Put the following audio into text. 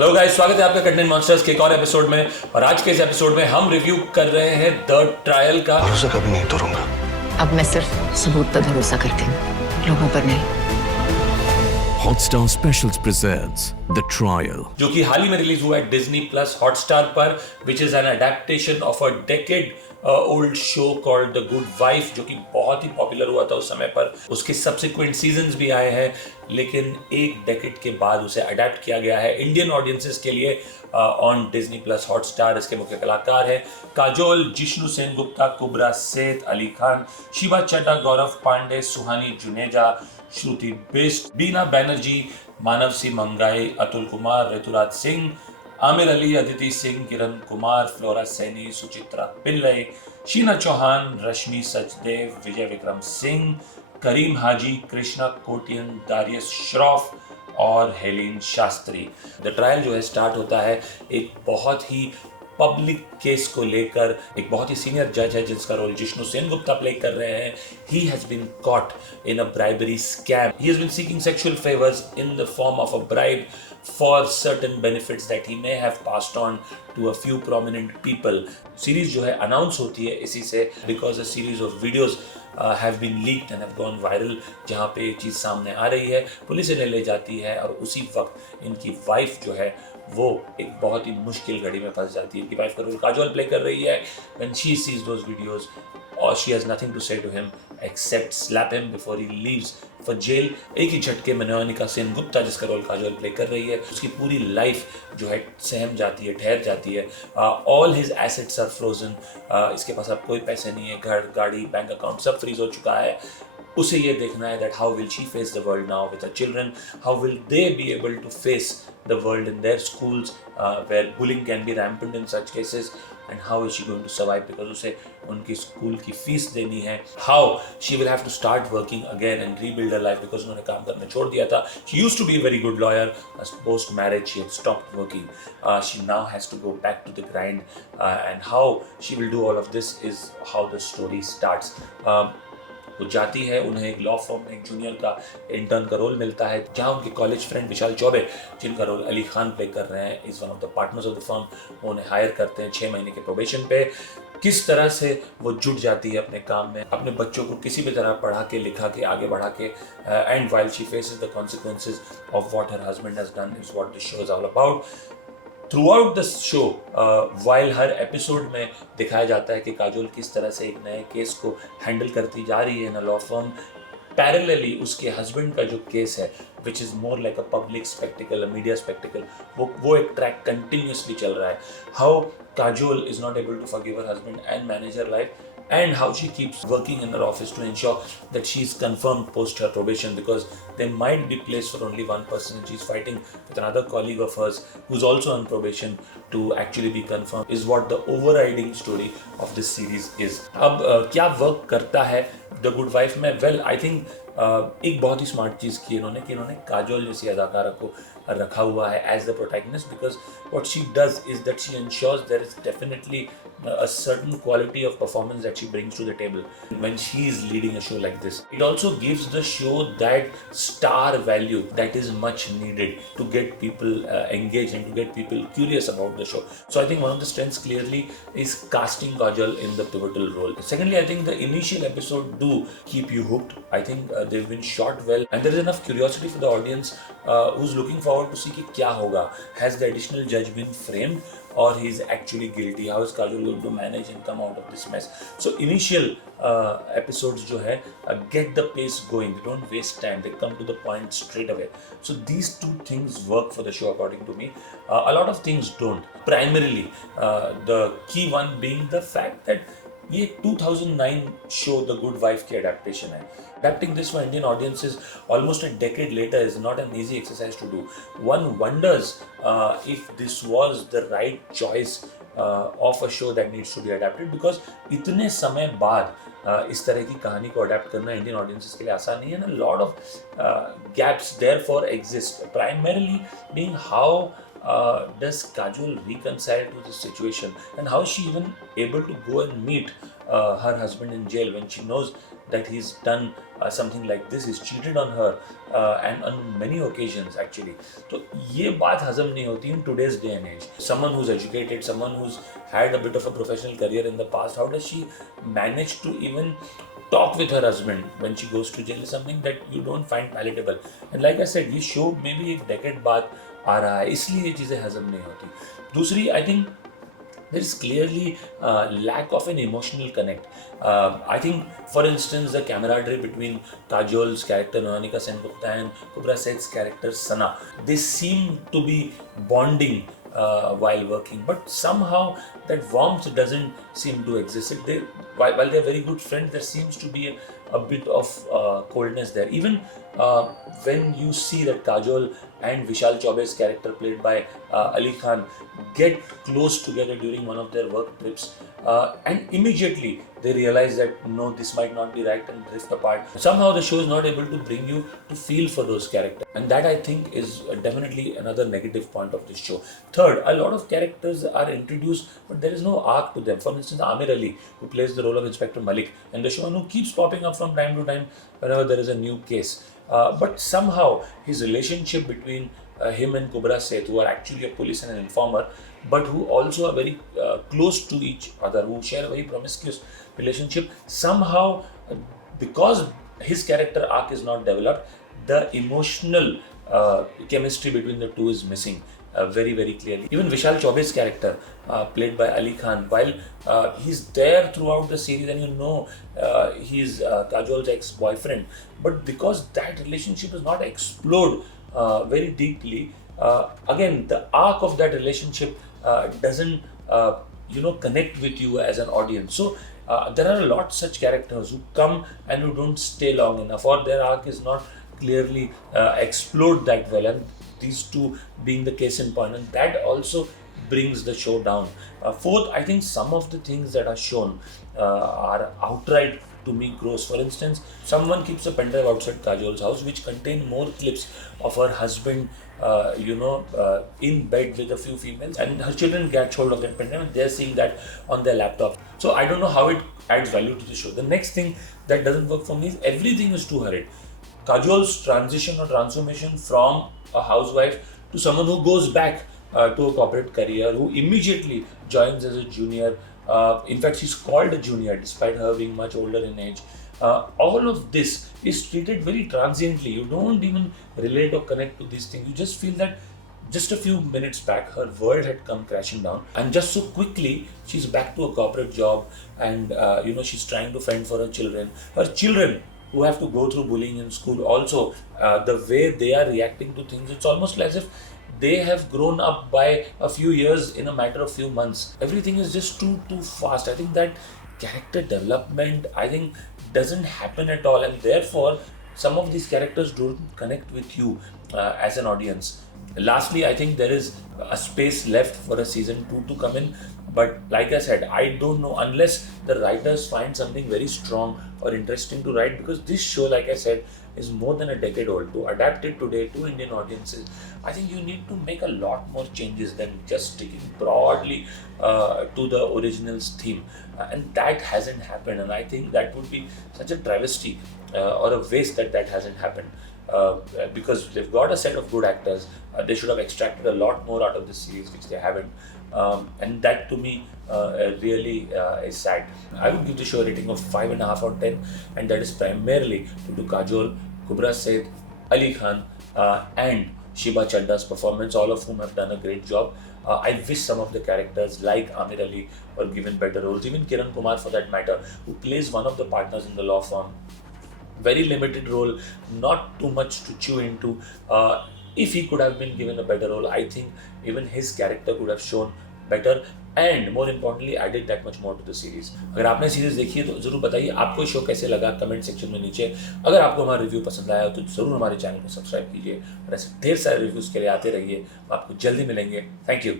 Hello guys, स्वागत है आपका कंटेंट मॉन्स्टर्स के एक और एपिसोड में। और आज के इस एपिसोड में हम रिव्यू कर रहे हैं द ट्रायल का। भरोसा कभी नहीं तोड़ूंगा। अब मैं सिर्फ सबूत पर भरोसा करती हूँ, लोगों पर नहीं। Hotstar Specials presents The Trial, जो कि हाल ही में रिलीज हुआ है डिज्नी प्लस हॉटस्टार पर, which is an adaptation of a decade old show called the good wife, जो कि बहुत ही पॉपुलर हुआ था उस समय पर। उसके सब्सिक्वेंट सीजन्स भी आए हैं, लेकिन एक डेकेड के बाद उसे अडेप्ट किया गया है इंडियन ऑडियंसेस के लिए ऑन डिज्नी प्लस हॉटस्टार। इसके मुख्य कलाकार हैं काजोल, जिष्णु सेनगुप्ता, कुबरा सेठ, अली खान, शिवा चड्ढा, गौरव पांडे, सुहानी जुनेजा, श्रुति बिष्ट, बीना बैनर्जी, मानव सी मंगाई, अतुल कुमार, ऋतुराज सिंह, आमिर अली, अदिति सिंह, किरण कुमार, फ्लोरा सैनी, सुचित्रा पिल्लई, शीना चौहान, रश्मि सचदेव, विजय विक्रम सिंह, करीम हाजी, कृष्णा कोटियन, दारियस श्रॉफ और हेलिन शास्त्री। द ट्रायल जो है स्टार्ट होता है एक बहुत ही पब्लिक केस को लेकर। एक बहुत ही सीनियर जज है जिसका रोल जिष्णु सेनगुप्ता प्ले कर रहे हैं। He has been caught in a bribery scam. He has been seeking sexual favours in the form of a bribe for certain benefits that he may have passed on to a few prominent people. Series जो है announce होती है इसी से, because a series of videos have been leaked and have gone viral, जहाँ पे ये चीज़ सामने आ रही है। पुलिस इन्हें ले जाती है और उसी वक्त इनकी वाइफ जो है वो एक बहुत ही मुश्किल घड़ी में फंस जाती है। इनकी वाइफ का रोल काजोल प्ले कर रही है। When she sees those videos, or she has nothing to say to him except slap him before he leaves for jail। एक ही झटके में नयनिका सेनगुप्ता, जिसका रोल काजोल प्ले कर रही है, उसकी पूरी लाइफ जो है सहम जाती है, ठहर जाती है। All his assets are frozen. इसके पास अब कोई पैसे नहीं है, घर, गाड़ी, बैंक अकाउंट सब फ्रीज हो चुका है। उसे ये देखना है that how will she face the world now with her children, how will they be able to face the world in their schools where bullying can be rampant in such cases, and how is she going to survive because उसे उनकी school की fees देनी है। how she will have to start working again and rebuild her life because उन्होंने काम करना छोड़ दिया था। she used to be a very good lawyer, post marriage she had stopped working, she now has to go back to the grind, and how she will do all of this is how the story starts। वो जाती है, उन्हें एक law firm में एक junior का intern का role मिलता है, जहाँ उनके कॉलेज फ्रेंड विशाल चौबे, जिनका रोल अली खान प्ले कर रहे हैं, is one of the partners of the firm, वो उन्हें हायर करते हैं 6 महीने के प्रोबेशन पे। किस तरह से वो जुट जाती है अपने काम में, अपने बच्चों को किसी भी तरह पढ़ा के लिखा के आगे बढ़ा के, and while she faces the consequences of what her husband has done is what this show is all about. Throughout the show, while her episode में दिखाया जाता है कि काजोल किस तरह से एक नए केस को हैंडल करती जा रही है in a law firm. Parallelly उसके हस्बैंड का जो केस है, which is more like a public spectacle, a media spectacle, वो एक ट्रैक कंटिन्यूसली चल रहा है। How Kajol is not able to forgive her husband and manage her life, and how she keeps working in her office to ensure that she's confirmed post her probation, because there might be place for only one person and she's fighting with another colleague of hers who's also on probation to actually be confirmed, is what the overriding story of this series is। अब क्या work करता है the good wife में? Well, I think एक बहुत ही smart चीज़ की इन्होंने कि इन्होंने काजोल जैसी अदाकारा को रखा हुआ है as the protagonist, because what she does is that she ensures there is definitely a certain quality of performance that she brings to the table when she is leading a show like this. It also gives the show that star value that is much needed to get people engaged and to get people curious about the show. So I think one of the strengths clearly is casting Kajol in the pivotal role. Secondly, I think the initial episode do keep you hooked. I think they've been shot well and there is enough curiosity for the audience who's looking forward to see कि क्या होगा. Has the additional judge been framed or he is actually guilty? How is Kajol going to manage and come out of this mess? So initial episodes जो है get the pace going. They don't waste time. They come to the point straight away. So these two things work for the show according to me. A lot of things don't. Primarily, the key one being the fact that ये 2009 show the good wife की adaptation है। Adapting this for Indian audiences almost a decade later is not an easy exercise to do. One wonders if this was the right choice of a show that needs to be adapted, because इतने समय बाद इस तरह की कहानी को adapt करना Indian audiences के लिए आसान नहीं है। ना lot of gaps therefore exist, primarily being how does Kajol reconcile to this situation, and how is she even able to go and meet her husband in jail when she knows that he's done something like this. He's cheated on her and on many occasions actually. तो ये बात हजम नहीं होती in today's day and age. Someone who's educated, someone who's had a bit of a professional career in the past, how does she manage to even talk with her husband when she goes to jail is something that you don't find palatable. And like I said, ये show maybe एक decade बाद आ रहा है, इसलिए ये चीज़ें हजम नहीं होती. दूसरी, I think there is clearly lack of an emotional connect. I think, for instance, the camaraderie between Kajol's character Nayanika Sengupta and Kubra Seth's character Sana, they seem to be bonding while working, but somehow that warmth doesn't seem to exist. While they're very good friends, there seems to be a bit of coldness there. Even when you see that Kajol and Vishal Chaube's character played by Ali Khan get close together during one of their work trips, and immediately they realize that no, this might not be right and drift apart. Somehow the show is not able to bring you to feel for those characters, and that I think is definitely another negative point of this show. Third, a lot of characters are introduced but there is no arc to them. For instance, Amir Ali, who plays the role of Inspector Malik in the show and who keeps popping up from time to time whenever there is a new case. But somehow his relationship between him and Kubra Seth, who are actually a police and an informer, but who also are very close to each other, who share a very promiscuous relationship, somehow because his character arc is not developed, the emotional chemistry between the two is missing very, very clearly. Even Vishal Chaube's character, played by Ali Khan, while he's there throughout the series and you know he's Kajol's ex-boyfriend, but because that relationship is not explored very deeply, again the arc of that relationship doesn't connect with you as an audience. So there are a lot such characters who come and who don't stay long enough, or their arc is not clearly explored that well, and these two being the case in point, and that also brings the show down. Fourth, I think some of the things that are shown are outright to me gross. For instance, someone keeps a pendrive outside Kajol's house which contain more clips of her husband in bed with a few females, and her children get hold of that pendrive and they're seeing that on their laptop. So I don't know how it adds value to the show. The next thing that doesn't work for me is everything is too hurried. Kajol's transition or transformation from a housewife to someone who goes back to a corporate career, who immediately joins as a junior. In fact, she's called a junior despite her being much older in age. All of this is treated very transiently. You don't even relate or connect to these things. You just feel that just a few minutes back, her world had come crashing down, and just so quickly, she's back to a corporate job, and she's trying to fend for her children. Her children, who have to go through bullying in school, also the way they are reacting to things, it's almost as if they have grown up by a few years in a matter of few months. Everything is just too fast. I think that character development, doesn't happen at all, and therefore some of these characters don't connect with you as an audience. Lastly, I think there is a space left for a season 2 to come in, but like I said, I don't know unless the writers find something very strong or interesting to write, because this show, like I said, is more than a decade old. To adapt it today to Indian audiences, I think you need to make a lot more changes than just sticking broadly to the original's theme, and that hasn't happened, and I think that would be such a travesty or a waste that hasn't happened. Because they've got a set of good actors, they should have extracted a lot more out of the series, which they haven't, and that to me really is sad. I would give the show a rating of 5.5 out of 10, and that is primarily due to Kajol, Kubra Seth, Ali Khan, and Shiba Chadda's performance, all of whom have done a great job. I wish some of the characters like Amir Ali were given better roles, even Kiran Kumar for that matter, who plays one of the partners in the law firm. Very limited role, not too much to chew into. If he could have been given a better role, I think even his character could have shown better, and more importantly added that much more to the series. अगर आपने series देखी है तो जरूर बताइए आपको show कैसे लगा, कमेंट सेक्शन में नीचे. अगर आपको हमारा रिव्यू पसंद आया तो जरूर हमारे चैनल को सब्सक्राइब कीजिए, और ऐसे ढेर सारे रिव्यूज के लिए आते रहिए. आपको जल्दी मिलेंगे. Thank you.